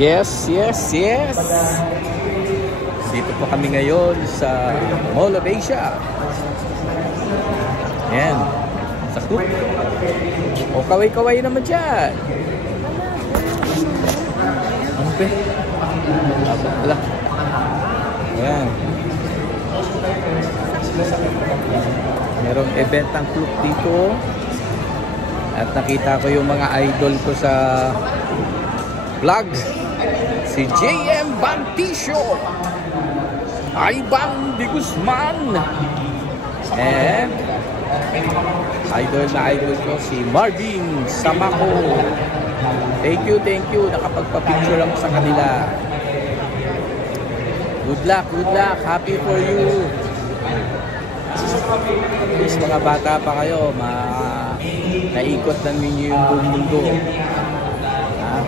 Yes, yes, yes. Dito po kami ngayon sa Mall of Asia. Ayan. Sa Coop. O kaway-kaway naman dyan. Ano ba? Wala. Ayan. Merong event ang Coop dito. At nakita ko yung mga idol ko sa vlog. Si JM Bantisio, Ivan de Guzman, and idol na idol ko si Marvin Samako. Thank you, thank you. Nakapagpa-picture lang sa kanila. Good luck, good luck. Happy for you. Please, mga bata pa kayo, naikot lang ninyo yung buong mundo.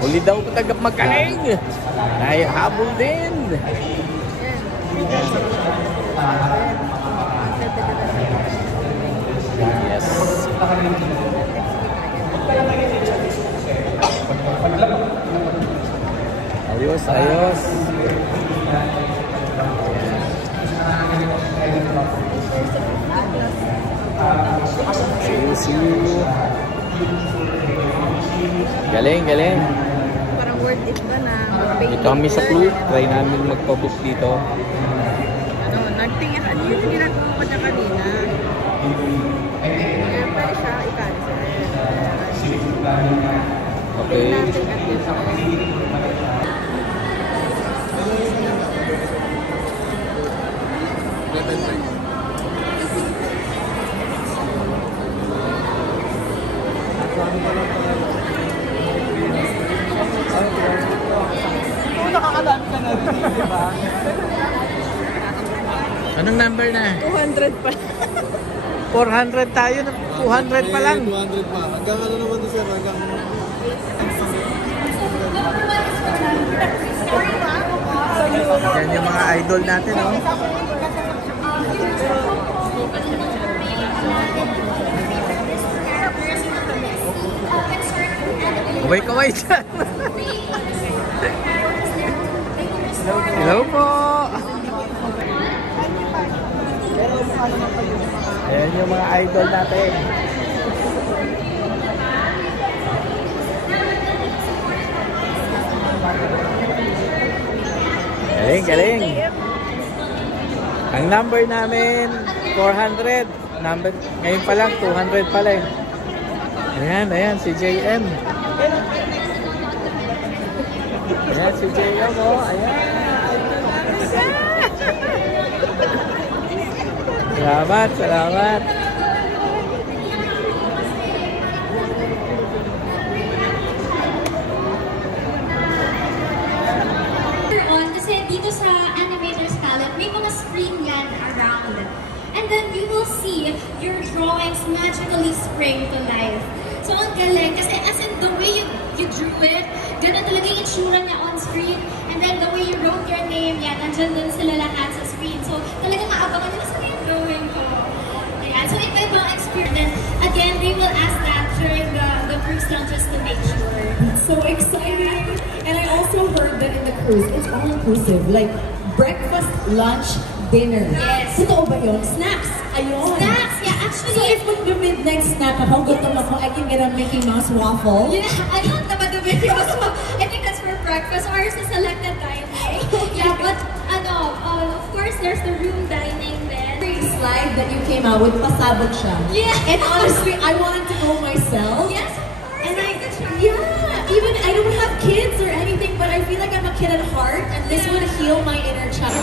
Huli daw tagap magkaling. Nahihabol din. Yes. Ayos, ayos. See you. Galing, galing. Parang worth it ba na mag-pay? Dito kami sa Coop. Try namin magpa-book dito. Ano, nagtingin. Ano yung ginagawa ko niya kanina? Kaya pala siya i-cancel. Okay. Natin at yun sa Nakakadami ka na rin, di ba? Anong number na? 200 pa. 400 tayo. 200 pa lang. 200 pa. Hanggang ano naman to sir? Hanggang... Yan yung mga idol natin, oh. Kaway-kaway dyan. Hello po. Ayan yung mga idol natin. Galing, galing. Ang number namin 400. Ngayon pa lang 200 pala eh. Ayan, ayan si JM. Ayan si JM, oh. Ayan. Salamat, salamat. Kasi dito sa Animators Palette, may mga screen yan around. And then you will see your drawings magically spring to life. So ang galing, kasi as in the way you drew it, ganun talaga yung itsura niya on screen. And then the way you wrote your name, yan, nandyan din sila lahat sa screen. So talagang maabangan nila sa yung drawing ko. Ayan, so iba-ibang experience. And again, they will ask that during the cruise lang just to make sure. So exciting! And I also heard that in the cruise, it's all inclusive. Like breakfast, lunch, dinner. Yes. Totoo ba yun? Snacks! Ayun! Snacks! Yeah, actually. So if mag-midnight snack ako, gutom ako, I can get a Mickey Mouse waffle. Yeah, I don't naman the Mickey Mouse waffle. I think that's for breakfast or sa selected dining. Yeah, but of course, there's the room dining then. Slide that you came out with, pasabog siya. Yeah. And honestly, I wanted to go myself. Yes, of course. And even I don't have kids or anything, but I feel like I'm a kid at heart, and this would heal my inner child.